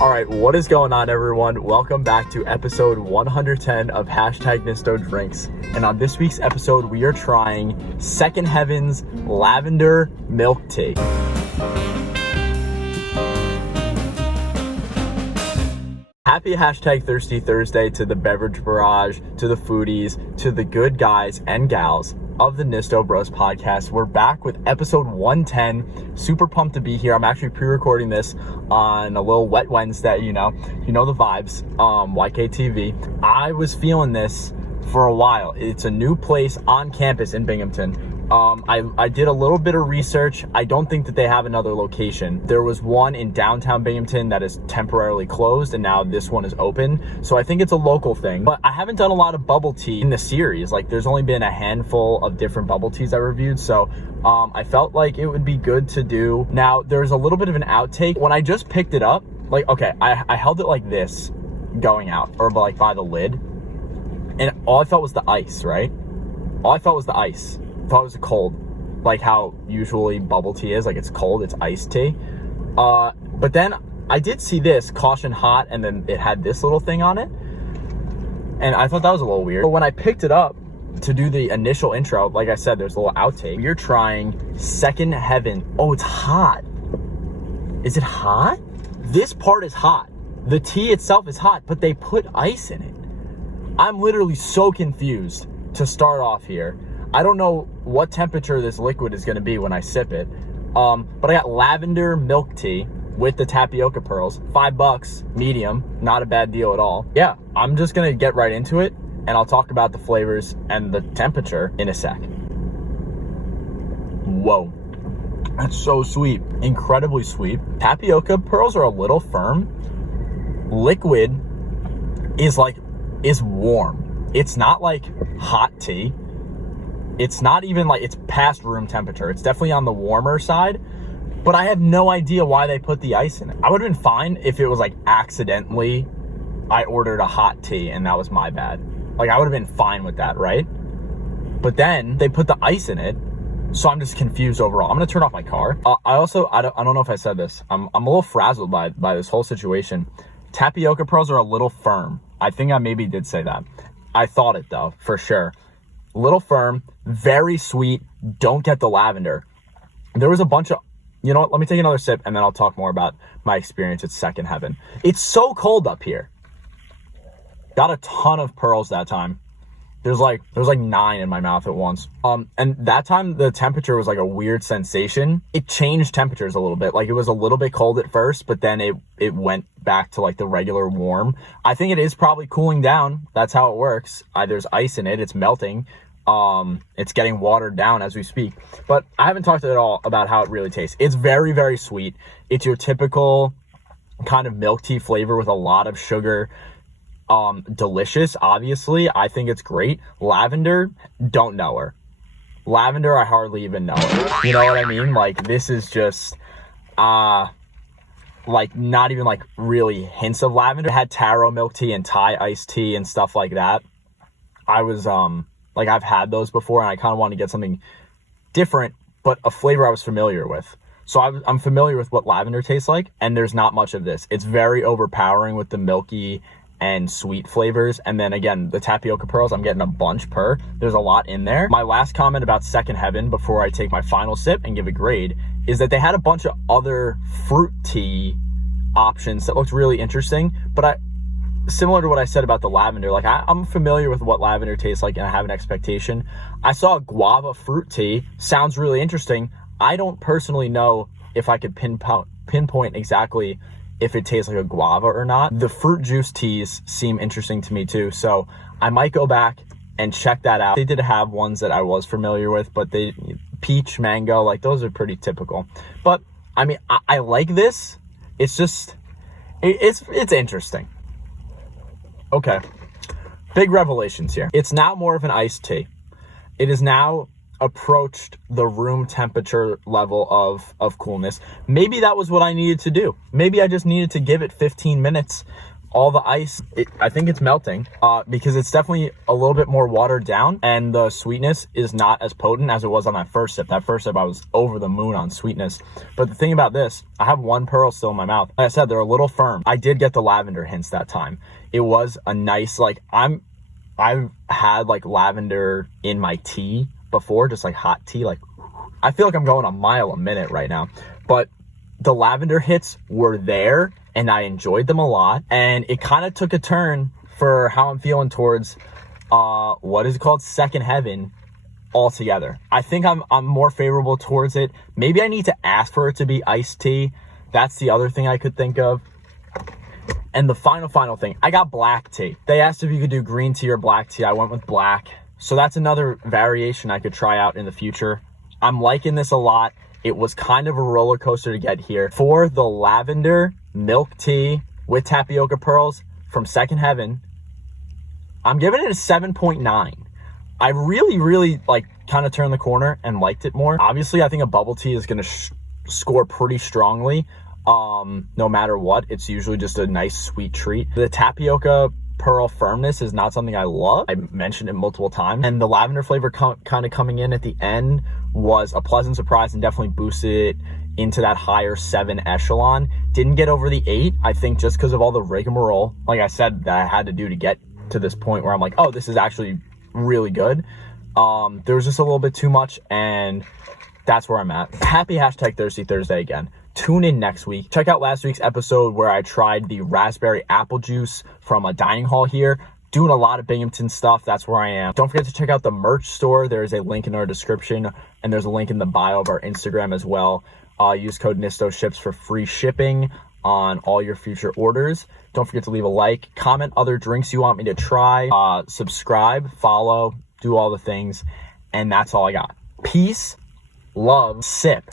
All right, what is going on, everyone? Welcome back to episode 110 of #NistoDrinks. And on this week's episode, we are trying Second Heaven's Lavender Milk Tea. Happy #Thirsty Thursday to the Beverage Barrage, to the foodies, to the good guys and gals of the Nisto Bros podcast. We're back with episode 110. Super pumped to be here. I'm actually pre-recording this on a little wet Wednesday, you know the vibes, YKTV. I was feeling this for a while. It's a new place on campus in Binghamton. I did a little bit of research. I don't think that they have another location. There was one in downtown Binghamton that is temporarily closed, and now this one is open. So I think it's a local thing. But I haven't done a lot of bubble tea in the series. Like, there's only been a handful of different bubble teas I reviewed. So I felt like it would be good to do. Now, there's a little bit of an outtake. When I just picked it up, like, okay, I held it like this going out, or like by the lid. And all I felt was the ice, right? All I felt was the ice. Thought it was cold, like how usually bubble tea is, like it's cold, it's iced tea. But then I did see this caution hot, and then it had this little thing on it, and I thought that was a little weird. But when I picked it up to do the initial intro, like I said, there's a little outtake. You're trying Second Heaven. Oh, it's hot. Is it hot? This part is hot. The tea itself is hot, but they put ice in it. I'm literally so confused to start off here. I don't know what temperature this liquid is going to be when I sip it. But I got lavender milk tea with the tapioca pearls. $5, medium, not a bad deal at all. Yeah, I'm just going to get right into it, and I'll talk about the flavors and the temperature in a sec. Whoa, that's so sweet. Incredibly sweet. Tapioca pearls are a little firm. Liquid is warm. It's not like hot tea. It's not even like it's past room temperature. It's definitely on the warmer side, but I had no idea why they put the ice in it. I would have been fine if it was like accidentally I ordered a hot tea and that was my bad. Like, I would have been fine with that, right? But then they put the ice in it, so I'm just confused overall. I'm gonna turn off my car. I don't know if I said this. I'm a little frazzled by this whole situation. Tapioca pearls are a little firm. I think I maybe did say that. I thought it though, for sure. Little firm, very sweet. Don't get the lavender. There was a bunch of, you know what? Let me take another sip and then I'll talk more about my experience at Second Heaven. It's so cold up here. Got a ton of pearls that time. There was like 9 in my mouth at once. And that time the temperature was like a weird sensation. It changed temperatures a little bit. Like, it was a little bit cold at first, but then it went back to like the regular warm. I think it is probably cooling down. That's how it works. There's ice in it. It's melting. It's getting watered down as we speak. But I haven't talked at all about how it really tastes. It's very, very sweet. It's your typical kind of milk tea flavor with a lot of sugar. Delicious, obviously. I think it's great. Lavender, don't know her. Lavender, I hardly even know her. You know what I mean? Like, this is just, like, not even, like, really hints of lavender. It had taro milk tea and Thai iced tea and stuff like that. I was, like, I've had those before, and I kind of want to get something different, but a flavor I was familiar with. So I'm familiar with what lavender tastes like, and there's not much of this. It's very overpowering with the milky and sweet flavors. And then again, the tapioca pearls, I'm getting a bunch per. There's a lot in there. My last comment about Second Heaven before I take my final sip and give a grade is that they had a bunch of other fruit tea options that looked really interesting, but similar to what I said about the lavender, like I'm familiar with what lavender tastes like and I have an expectation. I saw a guava fruit tea. Sounds really interesting. I don't personally know if I could pinpoint exactly if it tastes like a guava or not. The fruit juice teas seem interesting to me too, so I might go back and check that out. They did have ones that I was familiar with, but peach, mango, like those are pretty typical. But I mean, I like this. It's just, it's interesting. Okay, big revelations here. It's now more of an iced tea. It is now approached the room temperature level of coolness. Maybe that was what I needed to do. Maybe I just needed to give it 15 minutes all the ice, I think it's melting because it's definitely a little bit more watered down, and the sweetness is not as potent as it was on that first sip. That first sip, I was over the moon on sweetness. But the thing about this, I have one pearl still in my mouth. Like I said, they're a little firm. I did get the lavender hints that time. It was a nice, like, I've had like lavender in my tea before, just like hot tea. Like, I feel like I'm going a mile a minute right now, but the lavender hits were there and I enjoyed them a lot. And it kind of took a turn for how I'm feeling towards, what is it called? Second Heaven altogether. I think I'm more favorable towards it. Maybe I need to ask for it to be iced tea. That's the other thing I could think of. And the final thing, I got black tea. They asked if you could do green tea or black tea. I went with black. So that's another variation I could try out in the future. I'm liking this a lot. It was kind of a roller coaster to get here. For the lavender milk tea with tapioca pearls from Second Heaven, I'm giving it a 7.9. I really like kind of turned the corner and liked it more. Obviously, I think a bubble tea is going to score pretty strongly. No matter what, it's usually just a nice sweet treat. The tapioca pearl firmness is not something I love. I mentioned it multiple times, and the lavender flavor kind of coming in at the end was a pleasant surprise and definitely boosted it into that higher 7 echelon. Didn't get over the 8, I think, just because of all the rigmarole, like I said, that I had to do to get to this point where I'm like, oh, this is actually really good. There was just a little bit too much, and that's where I'm at. Happy #Thirsty Thursday again. Tune in next week. Check out last week's episode where I tried the raspberry apple juice from a dining hall here. Doing a lot of Binghamton stuff. That's where I am. Don't forget to check out the merch store. There's a link in our description, and there's a link in the bio of our Instagram as well. Use code NISTOSHIPS for free shipping on all your future orders. Don't forget to leave a like, comment other drinks you want me to try, subscribe, follow, do all the things, and that's all I got. Peace, love, sip.